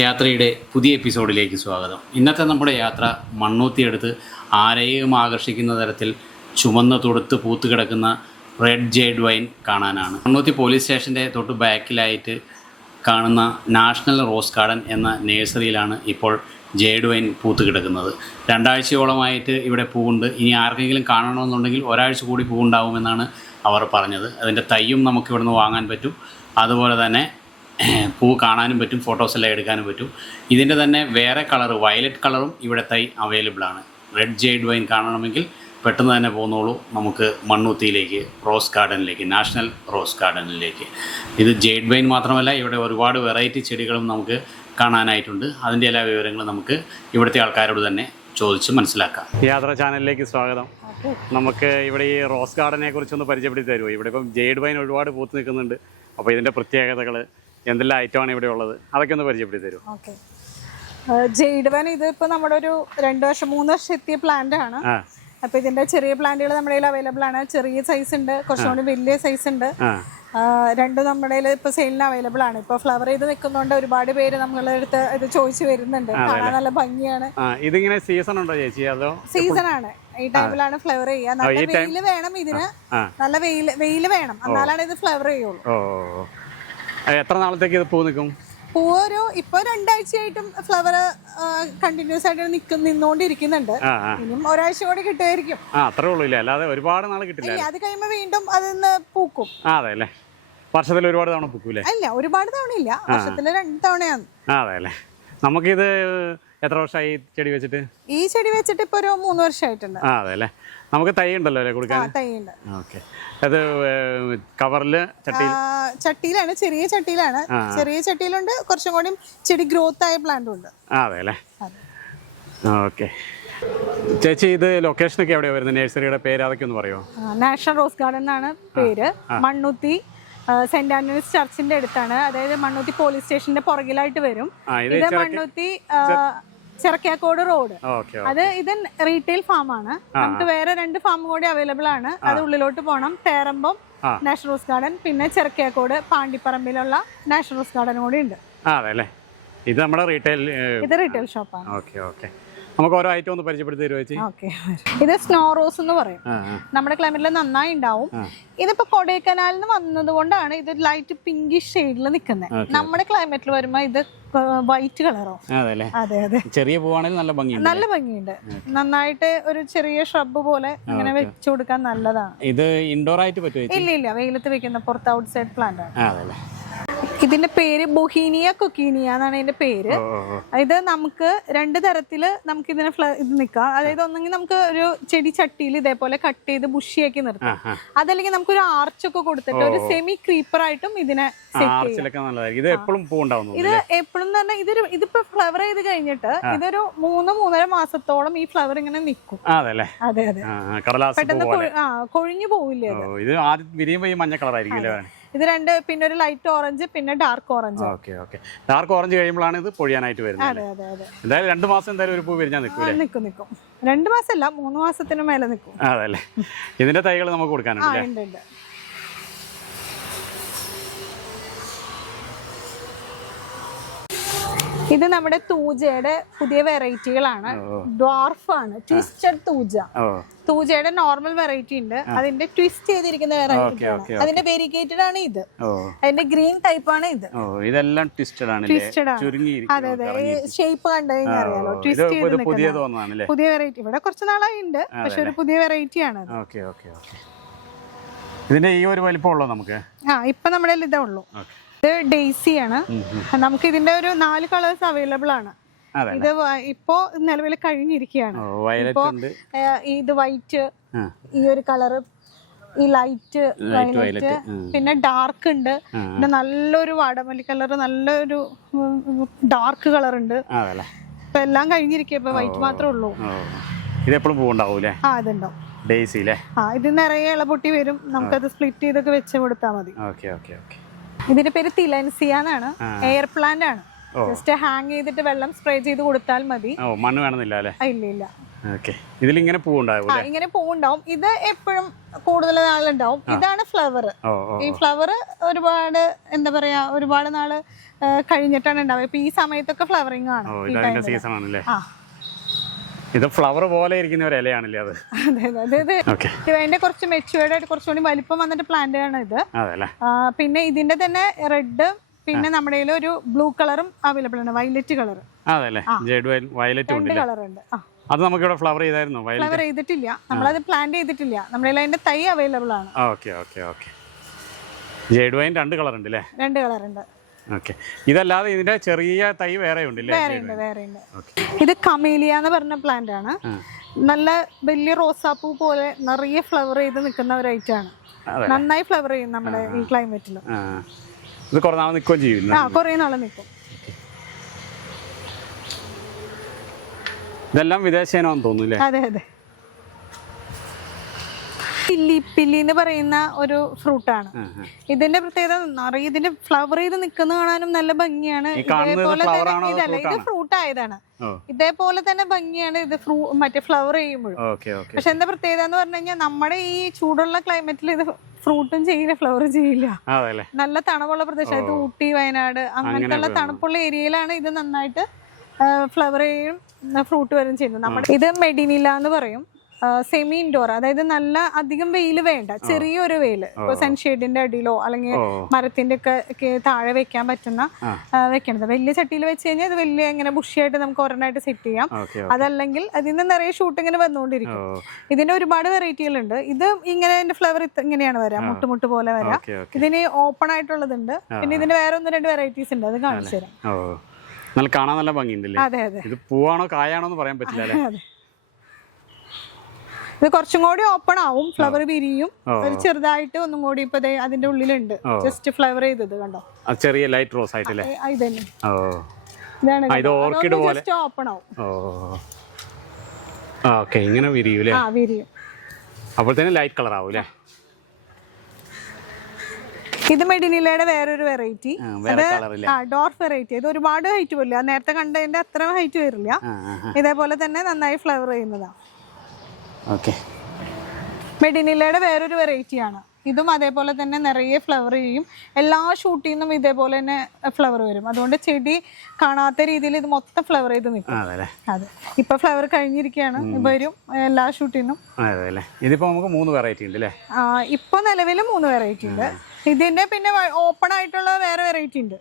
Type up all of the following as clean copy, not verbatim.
യാത്രയുടെ പുതിയ എപ്പിസോഡിലേക്ക് സ്വാഗതം. ഇന്നത്തെ നമ്മുടെ യാത്ര മണ്ണൂത്തിയെടുത്ത് ആരെയും ആകർഷിക്കുന്ന തരത്തിൽ ചുമന്ന തുടുത്ത് പൂത്ത് കിടക്കുന്ന റെഡ് ജേഡ് വൈൻ കാണാനാണ്. മണ്ണൂത്തി പോലീസ് സ്റ്റേഷൻ്റെ തൊട്ട് ബാക്കിലായിട്ട് കാണുന്ന നാഷണൽ റോസ് ഗാർഡൻ എന്ന നഴ്സറിയിലാണ് ഇപ്പോൾ ജേഡ് വൈൻ പൂത്ത് കിടക്കുന്നത്. 2 ആഴ്ചയോളമായിട്ട് ഇവിടെ പൂവുണ്ട്. ഇനി ആർക്കെങ്കിലും കാണണമെന്നുണ്ടെങ്കിൽ ഒരാഴ്ച കൂടി പൂവുണ്ടാവുമെന്നാണ് അവർ പറഞ്ഞത്. അതിൻ്റെ തൈയും നമുക്ക് ഇവിടുന്ന് വാങ്ങാൻ പറ്റും. അതുപോലെ തന്നെ പൂ കാണാനും പറ്റും, ഫോട്ടോസെല്ലാം എടുക്കാനും പറ്റും. ഇതിൻ്റെ തന്നെ വേറെ കളർ, വയലറ്റ് കളറും ഇവിടെ തൈ അവൈലബിളാണ്. റെഡ് ജേഡ് വൈൻ കാണണമെങ്കിൽ പെട്ടെന്ന് തന്നെ പോകുന്നോളൂ നമുക്ക് മണ്ണൂത്തിയിലേക്ക്, റോസ് ഗാർഡനിലേക്ക്, നാഷണൽ റോസ് ഗാർഡനിലേക്ക്. ഇത് ജേഡ് വൈൻ മാത്രമല്ല, ഇവിടെ ഒരുപാട് വെറൈറ്റി ചെടികളും നമുക്ക് കാണാനായിട്ടുണ്ട്. അതിൻ്റെ എല്ലാ വിവരങ്ങളും നമുക്ക് ഇവിടുത്തെ ആൾക്കാരോട് തന്നെ ചോദിച്ച് മനസ്സിലാക്കാം. യാത്രാ ചാനലിലേക്ക് സ്വാഗതം. നമുക്ക് ഇവിടെ ഈ റോസ് ഗാർഡനെ കുറിച്ചൊന്ന് പരിചയപ്പെടുത്തി തരുമോ? ഇവിടെ ഇപ്പം ജേഡ് വൈൻ ഒരുപാട് പൂത്ത് നിൽക്കുന്നുണ്ട്. അപ്പോൾ ഇതിൻ്റെ പ്രത്യേകതകൾ, എന്തെല്ലാം ഐറ്റമാണ് ഇവിടെ ഉള്ളത്, അതൊക്കെ ഒന്ന് പരിചയപ്പെടുത്തി തരും. ഓക്കെ, ജെയ്ഡ് വൈൻ ഇതിപ്പോൾ നമ്മുടെ ഒരു 2 വർഷം 3 വർഷം എത്തിയ പ്ലാന്റ് ആണ്. അപ്പോൾ ഇതിന്റെ ചെറിയ പ്ലാന്റുകൾ നമ്മുടെ കയ്യിൽ അവൈലബിൾ ആണ്. ചെറിയ സൈസ് ഉണ്ട്, കുറച്ചുകൂടി വലിയ സൈസ് ഉണ്ട്. രണ്ടും നമ്മുടെ കയ്യിൽ ഇപ്പോൾ സെയിലിന് അവൈലബിൾ ആണ്. ഇപ്പോൾ ഫ്ലവർ ചെയ്ത് നിൽക്കുന്നതുകൊണ്ട് ഒരുപാട് പേര് നമ്മളെ അടുത്ത് ഇത് ചോദിച്ചു വരുന്നുണ്ട്. കാണാൻ നല്ല ഭംഗിയാണ്. ഇതിങ്ങനെ സീസൺ ഉണ്ടോ ചേച്ചി? അതോ സീസൺ ആണ്, ഈ ടൈമിലാണ് ഫ്ലവർ ചെയ്യുക. നല്ല വെയിൽ വേണം ഇതിന്, നല്ല വെയിൽ വേണം, എന്നാലാണ് ഇത് ഫ്ലവർ ചെയ്യുള്ളൂ. എത്ര നാളത്തേക്ക് ഇത് പൂ നിൽക്കും? പൂ ഇപ്പൊ 2 ആഴ്ചയായിട്ടും ഫ്ലവർ കണ്ടിന്യൂസ് ആയിട്ട് നിന്നോണ്ടിരിക്കുന്നുണ്ട്. ഇനിയും ഒരാഴ്ച കൂടി കിട്ടുമായിരിക്കും. അത്രേ ഉള്ളൂ, അല്ലാതെ ഒരുപാട് നാൾ കിട്ടില്ല. അത് കഴിയുമ്പോ വീണ്ടും അതിന്ന് പൂക്കും. അതെ അല്ലേ? വർഷത്തിൽ ഒരുപാട് തവണ പൂക്കൂലേ? അല്ല, ഒരുപാട് തവണ ഇല്ല, വർഷത്തില് 2 തവണയാണ്. അതെ അല്ലേ? നമുക്കിത് എത്ര വർഷമായി ചെടി വെച്ചിട്ട്? ഈ ചെടി വെച്ചിട്ട് ഇപ്പൊ ഒരു 3 വർഷമായിട്ടുണ്ട്. അതെ അല്ലേ? നമുക്ക് തൈ ഉണ്ടല്ലോ അല്ലേ കൊടുക്കാൻ? തൈയുണ്ട്. ഓക്കെ, അത് കവറില് ചട്ടിയിലാണ്, ചെറിയ ചട്ടിയിലാണ്. ചെറിയ ചട്ടിയിലുണ്ട്, കുറച്ചും കൂടി ചെടി ഗ്രോത്ത് ആയ പ്ലാന്റും ഉണ്ട്. അതെ അല്ലേ? ഓക്കെ ചേച്ചി, ഇത് ലൊക്കേഷനൊക്കെ എവിടെയാ വരുന്നത്? നഴ്സറിയുടെ പേര് അതൊക്കെ ഒന്ന് പറയുമോ? നാഷണൽ റോസ് ഗാർഡൻ എന്നാണ് പേര്. മണ്ണൂത്തി സെന്റ് ആന്റണീസ് ചർച്ചിന്റെ അടുത്താണ്. അതായത് മണ്ണൂത്തി പോലീസ് സ്റ്റേഷന്റെ പുറകിലായിട്ട് വരും. ഇത് മണ്ണൂത്തി ചിറക്കാക്കോട് റോഡ്. ഇത് റീറ്റെയിൽ ഫാം ആണ്. നമുക്ക് വേറെ 2 ഫാം കൂടി അവൈലബിൾ ആണ്. അത് ഉള്ളിലോട്ട് പോകണം. തേറമ്പം നാഷണൽ റോസ് ഗാർഡൻ, പിന്നെ ചിറക്കാക്കോട് പാണ്ടിപ്പറമ്പിലുള്ള നാഷണൽ റോസ് ഗാർഡൻ കൂടി ഉണ്ട്. ഇത് നമ്മുടെ റീറ്റെയിൽ ഷോപ്പാണ്. നമുക്ക് ഓരോ ഐറ്റം ഒന്ന് പരിചയപ്പെടുത്തി തരുമോ? ഓക്കെ, ഇത് സ്നോ റോസ് എന്ന് പറയും. നമ്മുടെ ക്ലൈമറ്റിൽ നന്നായി ഉണ്ടാവും. ഇതിപ്പോ കൊടൈക്കനാലിൽ നിന്ന് വന്നത് കൊണ്ടാണ് ഇത് ലൈറ്റ് പിങ്കിഷ് ഷെയ്ഡിൽ നിൽക്കുന്നത്. നമ്മുടെ ക്ലൈമറ്റിൽ വരുമ്പോ ഇത് വൈറ്റ് കളറോ. അതെ അതെ, ചെറിയ പൂവാണെങ്കിൽ നല്ല ഭംഗിയുണ്ട്. നന്നായിട്ട് ഒരു ചെറിയ ഷ്രബ് പോലെ ഇങ്ങനെ വെച്ചു കൊടുക്കാൻ നല്ലതാണ്. ഇത് ഇൻഡോർ ആയിട്ട് പറ്റുമോ? ഇല്ല, വെയിലത്ത് വെക്കുന്ന പുറത്ത് ഔട്ട് സൈഡ് പ്ലാന്റ് ആണ്. ഇതിന്റെ പേര് ബൊഹീനിയ കൊക്കീനിയ എന്നാണ് ഇതിന്റെ പേര്. ഇത് നമുക്ക് 2 തരത്തില് നമുക്ക് ഇതിനെ ഇത് നിൽക്കാം. അതായത് ഒന്നെങ്കിൽ നമുക്ക് ഒരു ചെടി ചട്ടിയിൽ ഇതേപോലെ കട്ട് ചെയ്ത് ബുഷിയാക്കി നിർത്താം. അതല്ലെങ്കിൽ നമുക്ക് ഒരു ആർച്ചൊക്കെ കൊടുത്തിട്ട് ഒരു സെമി ക്രീപ്പർ ആയിട്ടും ഇതിനെ സെറ്റ് ചെയ്യാം. ഇത് എപ്പോഴും തന്നെ ഇതിപ്പോ ഫ്ലവർ ചെയ്ത് കഴിഞ്ഞിട്ട് ഇതൊരു 3-3.5 മാസത്തോളം ഈ ഫ്ലവർ ഇങ്ങനെ നിൽക്കും. അതെ അതെ, പെട്ടെന്ന് കൊഴിഞ്ഞു പോവില്ലേ? ഇത് 2, പിന്നെ ഒരു ലൈറ്റ് ഓറഞ്ച്, പിന്നെ ഡാർക്ക് ഓറഞ്ച്. ഡാർക്ക് ഓറഞ്ച് കഴിയുമ്പോഴാണ് ഇത് പൊഴിയാനായിട്ട് വരുന്നത്. എന്തായാലും 2 മാസം എന്തായാലും ഒരു പൂ വിരിഞ്ഞാൽ നിൽക്കും. 2 മാസമല്ല, 3 മാസത്തിന് മേലെ നിൽക്കും. അതല്ലേ? ഇതിന്റെ തൈകൾ നമുക്ക് കൊടുക്കാനുണ്ട്. ഇത് നമ്മുടെ തൂജയുടെ പുതിയ വെറൈറ്റികളാണ്. ഡ്വാർഫ് ആണ്, ട്വിസ്റ്റഡ് തൂജയുടെ നോർമൽ വെറൈറ്റി ഉണ്ട്, അതിന്റെ ട്വിസ്റ്റ് ചെയ്തിരിക്കുന്ന വെറൈറ്റി ആണ്. അതിന്റെ വെരിഗേറ്റഡ് ആണ് ഇത്. അതിന്റെ ഗ്രീൻ ടൈപ്പ് ആണ് ഇത്. ഇതെല്ലാം ട്വിസ്റ്റഡ് ആണ്. അതെ അതെ, ഷേപ്പ് കണ്ടു കഴിഞ്ഞാൽ അറിയാലോ. ട്വിസ്റ്റ് ചെയ്ത് പുതിയ വെറൈറ്റി ഇവിടെ കുറച്ച് നാളായി ഉണ്ട്, പക്ഷെ ഒരു പുതിയ വെറൈറ്റി ആണ്. ഇതിന്റെ ഈ ഒരു വലിപ്പമുള്ളൂ നമുക്ക്. ഇപ്പൊ നമ്മുടെ ഇതേ ഉള്ളൂ. ഇത് ഡെയ്സി ആണ്. നമുക്ക് ഇതിന്റെ ഒരു 4 കളേഴ്സ് അവൈലബിൾ ആണ്. ഇത് ഇപ്പോ നിലവിൽ കഴിഞ്ഞിരിക്കുകയാണ്. ഇപ്പോ ഇത് വൈറ്റ്, ഈ ഒരു കളറ്, ഈ ലൈറ്റ് വയലറ്റ്, പിന്നെ ഡാർക്ക് ഉണ്ട്, പിന്നെ നല്ലൊരു വാടാമല്ലി കളർ, നല്ലൊരു ഡാർക്ക് കളർ ഉണ്ട്. ഇപ്പൊ എല്ലാം കഴിഞ്ഞിരിക്കുക, ഇപ്പൊ വൈറ്റ് മാത്രമേ ഉള്ളൂ. അതുണ്ടാവും. ഇത് നിറയെ ഇളപൊട്ടി വരും. നമുക്കത് സ്പ്ലിറ്റ് ചെയ്തൊക്കെ വെച്ച് കൊടുത്താൽ മതി. ഇതിന്റെ പേര് തിലൻസിയ എന്നാണ്. എയർ പ്ലാന്റ് ആണ്. ജസ്റ്റ് ഹാങ് ചെയ്തിട്ട് വെള്ളം സ്പ്രേ ചെയ്ത് കൊടുത്താൽ മതി. മണ്ണ് വേണമെന്നില്ല. ഇല്ല, ഓക്കെ. ഇതിലിങ്ങനെ പൂവുണ്ടാവും അല്ലേ? ഇങ്ങനെ പൂവുണ്ടാവും. ഇത് എപ്പോഴും കൂടുതൽ നാളുണ്ടാവും. ഇതാണ് ഫ്ലവർ. ഈ ഫ്ലവർ ഒരുപാട് എന്താ പറയാ ഒരുപാട് നാള് കഴിഞ്ഞിട്ടാണ് ഉണ്ടാവുക. ഇപ്പൊ ഈ സമയത്തൊക്കെ ഫ്ലവറിംഗ് ആണ്. സീസൺ ആണല്ലേ? ഇത് ഫ്ലവർ പോലെ ഇരിക്കുന്ന ഒരു ഇലയാണല്ലേ അത്? അതെ. അതിന്റെ കുറച്ച് മെച്യൂർഡ് ആയിട്ട് കുറച്ചുകൂടി വലിപ്പം വന്നിട്ട് പ്ലാന്റ് ആണ് ഇത്. പിന്നെ ഇതിന്റെ തന്നെ റെഡ്, പിന്നെ നമ്മുടെ ഒരു ബ്ലൂ കളറും അവൈലബിൾ ആണ്, വയലറ്റ് കളർ. രണ്ട് കളർ ഉണ്ട്. അത് നമുക്ക് ഇവിടെ ഫ്ലവർ ചെയ്തായിരുന്നു? ഫ്ലവർ ചെയ്തിട്ടില്ല, നമ്മളത് പ്ലാന്റ് ചെയ്തിട്ടില്ല. നമ്മുടെ അതിന്റെ തൈ അവൈലബിൾ ആണ്. ജേഡ് വൈൻ 2 കളർ ഉണ്ട് അല്ലേ? 2 കളർ ഉണ്ട്. ഓക്കെ. ഇതല്ലാതെ ഇതിന്റെ ചെറിയ തൈ വേറെ ഉണ്ടല്ലേ? വേറെ ഉണ്ട്. ഇത് കമേലിയ എന്ന് പറഞ്ഞ പ്ലാന്റ് ആണ്. നല്ല വലിയ റോസാപ്പൂ പോലെ നിറയെ ഫ്ലവർ ചെയ്ത് നിൽക്കുന്ന ഒരു ഐറ്റം ആണ്. നന്നായി ഫ്ലവർ ചെയ്യും നമ്മുടെ ഈ ക്ലൈമറ്റിൽ. ഇത് കുറേ നാൾ നിൽക്കുകയും ചെയ്യും? കുറേ നാൾ നിൽക്കും. ഇതെല്ലാം വിദേശേനോന്ന് തോന്നുന്നു. അതെ. പില്ലി എന്ന് പറയുന്ന ഒരു ഫ്രൂട്ടാണ്. ഇതിന്റെ പ്രത്യേകത ഇതിന്റെ ഫ്ലവർ ചെയ്ത് നിൽക്കുന്ന കാണാനും നല്ല ഭംഗിയാണ്. ഇതേപോലെ തന്നെ ഇത് ഫ്രൂട്ട് ആയതാണ്. ഇതേപോലെ തന്നെ ഭംഗിയാണ് ഇത് മറ്റേ ഫ്ലവർ ചെയ്യുമ്പോഴും. പക്ഷെ എന്താ പ്രത്യേകത എന്ന് പറഞ്ഞു കഴിഞ്ഞാൽ നമ്മുടെ ഈ ചൂടുള്ള ക്ലൈമറ്റിൽ ഇത് ഫ്രൂട്ടും ചെയ്യില്ല, ഫ്ലവറും ചെയ്യില്ല. നല്ല തണുപ്പുള്ള പ്രദേശത്ത് ഊട്ടി, വയനാട് അങ്ങനത്തെ തണുപ്പുള്ള ഏരിയയിലാണ് ഇത് നന്നായിട്ട് ഫ്ലവർ ചെയ്യും, ഫ്രൂട്ട് വരും ചെയ്യുന്നത്. നമ്മുടെ ഇത് മെഡിനില എന്ന് പറയും. സെമി ഇൻഡോർ, അതായത് നല്ല അധികം വെയിൽ വേണ്ട, ചെറിയൊരു വെയില്, ഇപ്പൊ സൺഷെയ്ഡിന്റെ അടിയിലോ അല്ലെങ്കിൽ മരത്തിന്റെ ഒക്കെ താഴെ വെക്കാൻ പറ്റുന്ന വെക്കണത്. വലിയ ചട്ടിയിൽ വെച്ച് കഴിഞ്ഞാൽ ഇത് വലിയ ഇങ്ങനെ ബുഷിയായിട്ട് നമുക്ക് ഒരെണ്ണമായിട്ട് സെറ്റ് ചെയ്യാം. അതല്ലെങ്കിൽ അതിന് നിറയെ ഷൂട്ട് ഇങ്ങനെ വന്നുകൊണ്ടിരിക്കും. ഇതിന്റെ ഒരുപാട് വെറൈറ്റികളുണ്ട്. ഇത് ഇങ്ങനെ ഇതിന്റെ ഫ്ലവർ ഇങ്ങനെയാണ് വരാം, മുട്ട് പോലെ വരാം. ഇതിന് ഓപ്പൺ ആയിട്ടുള്ളതുണ്ട്. പിന്നെ ഇതിന് വേറെ 1-2 വെറൈറ്റീസ് ഉണ്ട്, അത് കാണിച്ചു തരാം. കാണാൻ നല്ല ഭംഗിയുണ്ടല്ലേ? അതെ. ഇത് പൂവാണോ കായാണോ എന്ന് പറയാൻ പറ്റില്ല. ഇത് കുറച്ചും കൂടി ഓപ്പൺ ആവും, ഫ്ലവർ വിരിയും. ഒരു ചെറുതായിട്ട് ഒന്നും കൂടി ഇപ്പൊ അതിന്റെ ഉള്ളിലുണ്ട്, ജസ്റ്റ് ഫ്ലവർ ചെയ്തത് കണ്ടോ? ചെറിയ ലൈറ്റ് റോസ് ആയിട്ടല്ലേ? ജസ്റ്റ് ഓപ്പൺ ആവും. ഇങ്ങനെ വിരിയൂലേ? വിരിയും. അപ്പോഴത്തേനും ലൈറ്റ് കളർ ആവൂലേ? ഇത് മെഡിനിലയുടെ വേറൊരു വെറൈറ്റി, ഡോർഫ് വെറൈറ്റി. ഇത് ഒരുപാട് ഹൈറ്റ് വരില്ല, നേരത്തെ കണ്ടതിന്റെ അത്ര ഹൈറ്റ് വരില്ല. ഇതേപോലെ തന്നെ നന്നായി ഫ്ലവർ ചെയ്യുന്നതാണ്. മെഡിനിലയുടെ വേറൊരു വെറൈറ്റിയാണ്. ഇതും അതേപോലെ തന്നെ നിറയെ ഫ്ലവർ ചെയ്യും. എല്ലാ ഷൂട്ടിൽ നിന്നും ഇതേപോലെ തന്നെ ഫ്ലവർ വരും. അതുകൊണ്ട് ചെടി കാണാത്ത രീതിയിൽ ഇത് മൊത്തം ഫ്ലവർ ചെയ്ത് നിൽക്കും. അതെ. ഇപ്പൊ ഫ്ലവർ കഴിഞ്ഞിരിക്കുകയാണ്, വരും എല്ലാ ഷൂട്ടിൽ നിന്നും. ഇതിപ്പോ നമുക്ക് 3 വെറൈറ്റി ഉണ്ട് അല്ലേ? ഇപ്പൊ നിലവിൽ 3 വെറൈറ്റി ഉണ്ട്. ഇതിന്റെ പിന്നെ ഓപ്പൺ ആയിട്ടുള്ള വേറെ വെറൈറ്റി ഉണ്ട്.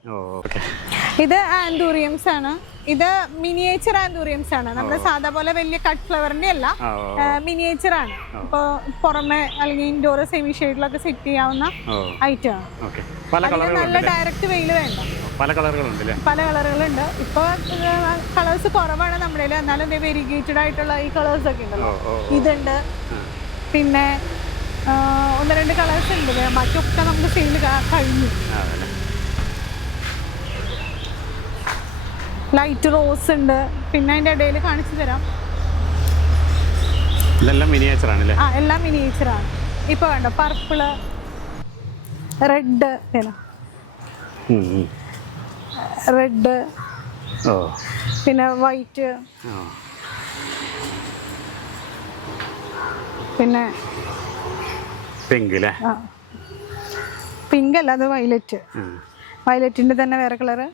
ഇത് ആന്തൂറിയംസ് ആണ്. ഇത് മിനിയേച്ചർ ആന്തൂറിയംസ് ആണ്. നമ്മുടെ സാധാ പോലെ വലിയ കട്ട് ഫ്ലവറിന്റെ അല്ല, മിനിയേച്ചർ ആണ്. ഇപ്പൊ പുറമെ അല്ലെങ്കിൽ ഇൻഡോർ സെമി ഷെയ്ഡിലൊക്കെ സെറ്റ് ചെയ്യാവുന്ന ഐറ്റം ആണ്. നല്ല ഡയറക്റ്റ് വെയിൽ വേണ്ട. പല കളറുകളുണ്ട്. ഇപ്പൊ കളേഴ്സ് കുറവാണ് നമ്മുടെ. എന്നാലും വെരിഗേറ്റഡ് ആയിട്ടുള്ള ഈ കളേഴ്സ് ഒക്കെ ഉണ്ടല്ലോ, ഇതുണ്ട്. പിന്നെ 1-2 കളേഴ്സ് ഉണ്ട്. ബാക്കിയൊക്കെ നമുക്ക് സെയിൽ കഴിഞ്ഞു. ലൈറ്റ് റോസ് ഉണ്ട്. പിന്നെ അതിന്റെ ഇടയിൽ കാണിച്ചു തരാം. ഇതെല്ലാം മിനിയേച്ചർ ആണല്ലേ? എല്ലാം മിനിയേച്ചർ ആണ്. ഇപ്പൊ വേണ്ട പർപ്പിള്, റെഡ്, പിന്നെ വൈറ്റ്, പിന്നെ പിങ്ക് അല്ല, അത് വയലറ്റ്. വയലറ്റിന്റെ തന്നെ വേറെ കളറ്.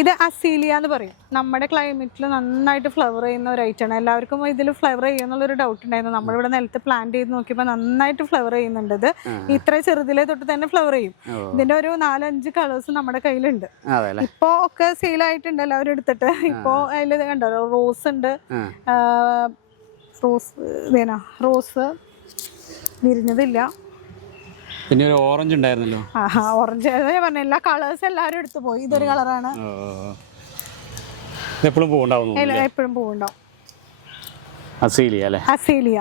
ഇത് അസീലിയ എന്ന് പറയും. നമ്മുടെ ക്ലൈമറ്റിൽ നന്നായിട്ട് ഫ്ലവർ ചെയ്യുന്ന ഒരു ഐറ്റമാണ്. എല്ലാവർക്കും ഇതിൽ ഫ്ലവർ ചെയ്യുന്നുള്ളൊരു ഡൗട്ട് ഉണ്ടായിരുന്നു. നമ്മളിവിടെ നിലത്ത് പ്ലാന്റ് ചെയ്ത് നോക്കിയപ്പോൾ നന്നായിട്ട് ഫ്ലവർ ചെയ്യുന്നുണ്ട്. ഇത് ഇത്ര ചെറുതിലെ തൊട്ട് തന്നെ ഫ്ലവർ ചെയ്യും. ഇതിന്റെ ഒരു 4-5 കളേഴ്സ് നമ്മുടെ കയ്യിലുണ്ട്. ഇപ്പോ ഒക്കെ സെയിലായിട്ടുണ്ട്, എല്ലാവരും എടുത്തിട്ട്. ഇപ്പോ അതിൽ കണ്ടോ, റോസ് ഉണ്ട്. റോസ് വിരിഞ്ഞതില്ല. പിന്നെ ഒരു ഓറഞ്ച് ഉണ്ടായിരുന്നല്ലോ. ഓറഞ്ച് പറഞ്ഞ എല്ലാ കളേഴ്സ് എല്ലാവരും എടുത്തു പോയി. ഇതൊരു കളറാണ്. എപ്പോഴും പൂവുണ്ടാവും. അസീലിയ.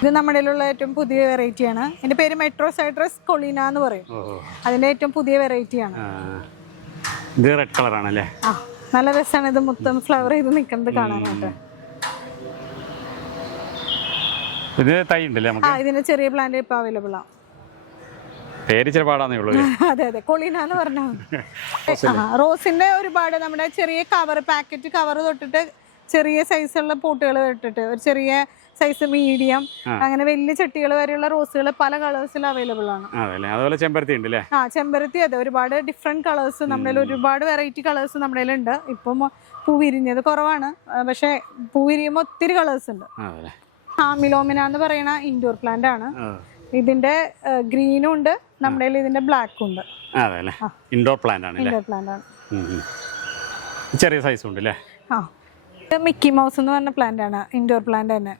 ഇത് നമ്മുടെ ഏറ്റവും പുതിയ വെറൈറ്റിയാണ്. എന്റെ പേര് മെട്രോ സൈട്രസ് കൊളീന എന്ന് പറയും. അതിന്റെ ഏറ്റവും പുതിയ വെറൈറ്റിയാണ്. ഇത് റെഡ് കളറാണല്ലേ? നല്ല രസമാണ്. ഇത് മൊത്തം ഫ്ലവർ ചെയ്ത് നിൽക്കുന്നത് കാണാനായിട്ട്. ഇതിന്റെ ചെറിയ പ്ലാന്റ് ഇപ്പൊ അവൈലബിൾ ആണ്. അതെ. കൊളീന എന്ന് പറഞ്ഞാൽ റോസിന്റെ ഒരുപാട് നമ്മുടെ ചെറിയ കവർ, പാക്കറ്റ് കവർ തൊട്ടിട്ട് ചെറിയ സൈസുള്ള പോട്ടുകൾ ഇട്ടിട്ട് ഒരു ചെറിയ സൈസ് മീഡിയം അങ്ങനെ വലിയ ചട്ടികൾ വരെയുള്ള റോസുകൾ പല കളേഴ്സിൽ അവൈലബിൾ ആണ്. അതുപോലെ ചെമ്പരത്തി ഉണ്ട് അല്ലേ? ചെമ്പരത്തി അതെ, ഒരുപാട് ഡിഫറെന്റ് കളേഴ്സ് നമ്മുടെ ഒരുപാട് വെറൈറ്റി കളേഴ്സ് നമ്മുടെ ഉണ്ട്. ഇപ്പം പൂ വിരിഞ്ഞത് കുറവാണ്, പക്ഷെ പൂ വിരിയുമ്പോൾ ഒത്തിരി കളേഴ്സ് ഉണ്ട്. മിലോമിന എന്ന് പറയുന്ന ഇൻഡോർ പ്ലാന്റ് ആണ്. ഇതിന്റെ ഗ്രീനും ഉണ്ട്, നമ്മുടെ ഇതിന്റെ ബ്ലാക്കും ഉണ്ട്. ഇൻഡോർ പ്ലാന്റ് ആണ്. ഇൻഡോർ പ്ലാന്റ് ആണ്, ചെറിയ സൈസ് ഉണ്ട് അല്ലേ? മിക്കി മൗസ് എന്ന് പറഞ്ഞ പ്ലാന്റ് ആണ്, ഇൻഡോർ പ്ലാന്റ് തന്നെ.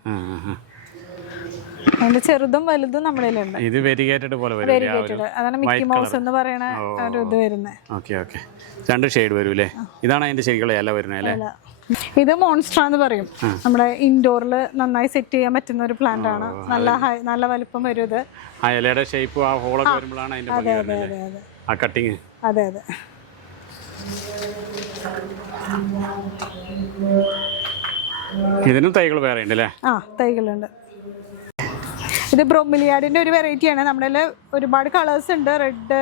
അതിന്റെ ചെറുതും വലുതും നമ്മുടെ ഉണ്ട്. ഇത് വെരിഗേറ്റഡ് പോലെ വരും. വെരിഗേറ്റഡ്, അതാണ് മിക്കി മൗസ് എന്ന് പറയുന്ന ഒരു ഇത് വരുന്നത്. ഓക്കേ ഓക്കേ, രണ്ട് ഷെയ്ഡ് വരൂലേ? ഇതാണ് അതിന്റെ ശരിക്കുള്ള ഇല വരുന്നത് അല്ലേ? ഇത് മോൺസ്ട്ര എന്ന് പറയും. നമ്മുടെ ഇൻഡോറിൽ നന്നായി സെറ്റ് ചെയ്യാൻ പറ്റുന്ന ഒരു പ്ലാന്റ് ആണ്. നല്ല വലിപ്പം വരും ഇത്. ആ ഇലയുടെ ഷേപ്പ് ആ ഹോളൊക്കെ വരുമ്പോഴാണ് അതിന്റെ ഭംഗി വരുന്നത്. ആ കട്ടിങ്. അതെ അതെ. ഇതിനും തൈകൾ വേറെ ഉണ്ട് അല്ലേ? തൈകളുണ്ട്. ഇത് ബ്രോമിലിയാഡിന്റെ ഒരു വെറൈറ്റി ആണ്. നമ്മുടെ ഒരുപാട് കളേഴ്സ് ഉണ്ട്, റെഡ്,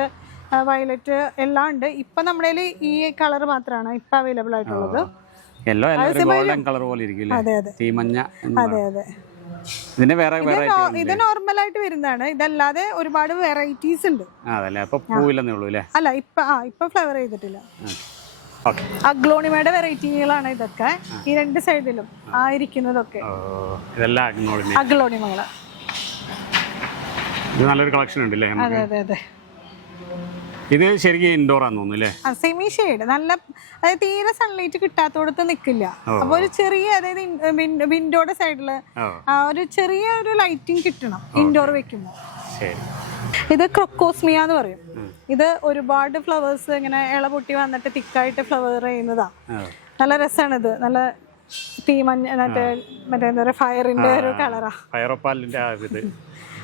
വയലറ്റ് എല്ലാം ഉണ്ട്. ഇപ്പൊ നമ്മുടെ ഈ കളർ മാത്രമാണ് ഇപ്പൊ അവൈലബിൾ ആയിട്ടുള്ളത്. ഇത് നോർമൽ ആയിട്ട് വരുന്നതാണ്. ഇതല്ലാതെ ഒരുപാട് വെറൈറ്റീസ് ഉണ്ട്. അല്ല, ഇപ്പൊ ഫ്ലവർ ചെയ്തിട്ടില്ല. അഗ്ലോണിമയുടെ വെറൈറ്റികളാണ് ഇതൊക്കെ. ഈ രണ്ട് സൈഡിലും ഇരിക്കുന്നതൊക്കെ അഗ്ലോണിമകള്. നല്ലൊരു കളക്ഷൻ ഉണ്ടല്ലേ? അതെ അതെ അതെ. ഇത് ശരിക്കും ഇൻഡോർ ആണെന്ന് തോന്നുന്നു അല്ലേ? സെമി ഷെയ്ഡ്, നല്ല അതായത് തീരെ സൺലൈറ്റ് കിട്ടാത്തോടത്ത് നിൽക്കില്ല. അപ്പൊ ഒരു ചെറിയ, അതായത് വിൻഡോയുടെ സൈഡില് ഒരു ചെറിയ ഒരു ലൈറ്റിംഗ് കിട്ടണം ഇൻഡോർ വെക്കുമ്പോൾ. ഇത് ക്രൊക്കോസ്മിയ എന്ന് പറയും. ഇത് ഒരുപാട് ഫ്ലവേഴ്സ് ഇങ്ങനെ ഇള പൊട്ടി വന്നിട്ട് തിക്കായിട്ട് ഫ്ലവർ ചെയ്യുന്നതാ. നല്ല രസമാണ് ഇത്. നല്ല തീമഞ്ഞ മറ്റേ എന്താ പറയുക, ഫയറിന്റെ ഒരു കളറാ.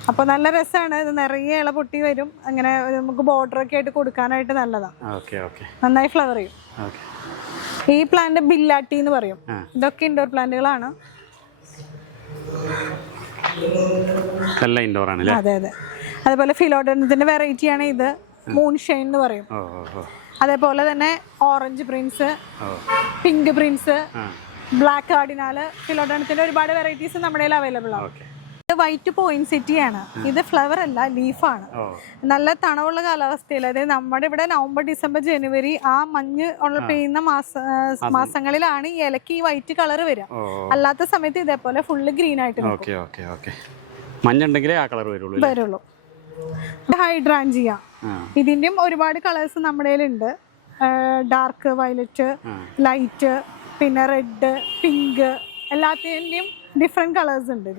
അപ്പൊ നല്ല രസമാണ് ഇത്. നിറയെ ഇള പൊട്ടി വരും. അങ്ങനെ നമുക്ക് ബോർഡർ ഒക്കെ ആയിട്ട് കൊടുക്കാനായിട്ട് നല്ലതാ. നന്നായി ഫ്ലവർ ചെയ്യും. ഈ പ്ലാന്റ് ബില്ലാട്ടി എന്ന് പറയും. ഇതൊക്കെ ഇൻഡോർ പ്ലാന്റുകളാണ്. അതെ അതെ. അതേപോലെ ഫിലോഡൻസിന്റെ വെറൈറ്റി ആണ് ഇത്. മൂൺഷൈൻ എന്ന് പറയും. അതേപോലെ തന്നെ orange prince, pink prince, black cardinal, ഫിലോഡൻസിന്റെ ഒരുപാട് വെറൈറ്റീസ് നമ്മുടെ അവൈലബിൾ ആണ്. ഇത് വൈറ്റ് പോയിൻസെറ്റി ആണ്. ഇത് ഫ്ലവർ അല്ല, ലീഫാണ്. നല്ല തണവുള്ള കാലാവസ്ഥയിൽ, അതായത് നമ്മുടെ ഇവിടെ നവംബർ, ഡിസംബർ, ജനുവരി ആ മഞ്ഞ് പെയ്യുന്ന മാസങ്ങളിലാണ് ഈ ഇലക്ക് ഈ വൈറ്റ് കളർ വരിക. അല്ലാത്ത സമയത്ത് ഇതേപോലെ ഫുള്ള് ഗ്രീൻ ആയിട്ട് വരുള്ളൂ. ഹൈഡ്രാഞ്ചിയ, ഇതിന്റെയും ഒരുപാട് കളേഴ്സ് നമ്മുടെ ഉണ്ട്. ഡാർക്ക് വയലറ്റ്, ലൈറ്റ്, പിന്നെ റെഡ്, പിങ്ക്, എല്ലാത്തിന്റെയും ഡിഫറെന്റ് കളേഴ്സ് ഉണ്ട്.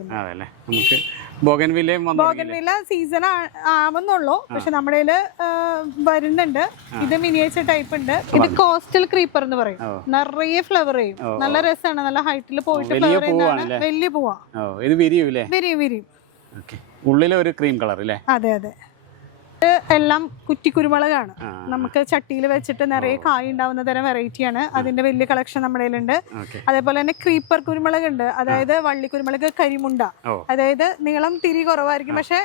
ബോഗൻവില്ല സീസൺ ആവുന്നുള്ളൂ, പക്ഷെ നമ്മുടെ വരുന്നുണ്ട്. ഇത് മിനിയേച്ചർ ടൈപ്പ് ഉണ്ട്. ഇത് കോസ്റ്റൽ ക്രീപ്പർ എന്ന് പറയും. നിറയെ ഫ്ലവർ ചെയ്യും. നല്ല രസമാണ്. നല്ല ഹൈറ്റിൽ പോയിട്ട് ഫ്ലവർ ചെയ്യുന്നതാണ്. വലിയ പൂവാ. വിരിയും. ഉള്ളിലെ ഒരു ക്രീം കളർ അല്ലേ? അതെ അതെ. എല്ലാം കുറ്റി കുരുമുളകാണ്. നമുക്ക് ചട്ടിയിൽ വെച്ചിട്ട് നിറയെ കായ് ഉണ്ടാവുന്ന തരം വെറൈറ്റിയാണ്. അതിന്റെ വലിയ കളക്ഷൻ നമ്മുടെ ഉണ്ട്. അതേപോലെ തന്നെ ക്രീപ്പർ കുരുമുളക് ഉണ്ട്. അതായത് വള്ളി കുരുമുളക്, കരിമുണ്ട. അതായത് നീളം തിരി കുറവായിരിക്കും, പക്ഷെ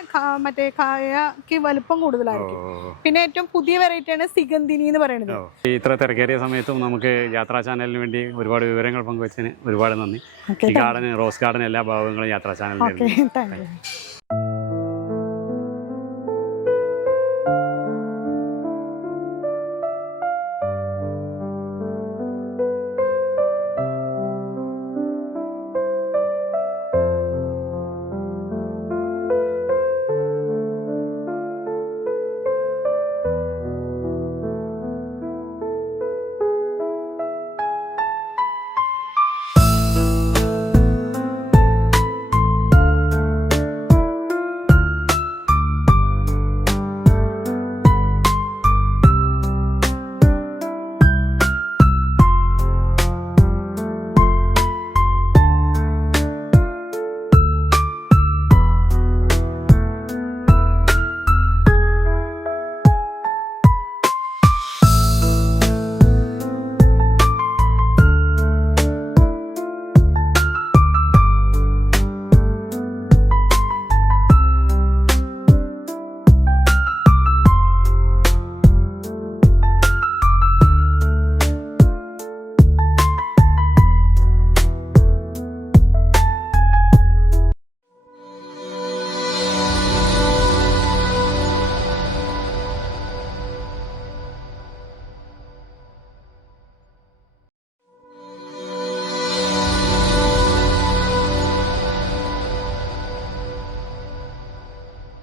മറ്റേ കായക്ക് വലുപ്പം കൂടുതലായിരിക്കും. പിന്നെ ഏറ്റവും പുതിയ വെറൈറ്റിയാണ് സിഗന്ധിനി എന്ന് പറയുന്നത്. ഇത്ര തിരക്കേറിയ സമയത്തും നമുക്ക് യാത്രാ ചാനലിന് വേണ്ടി ഒരുപാട് വിവരങ്ങൾ പങ്കുവച്ചതിന് ഒരുപാട് നന്ദി. ഈ ഗാർഡൻ, റോസ് ഗാർഡൻ എല്ലാ ഭാഗങ്ങളും യാത്രാ ചാനലിൽ.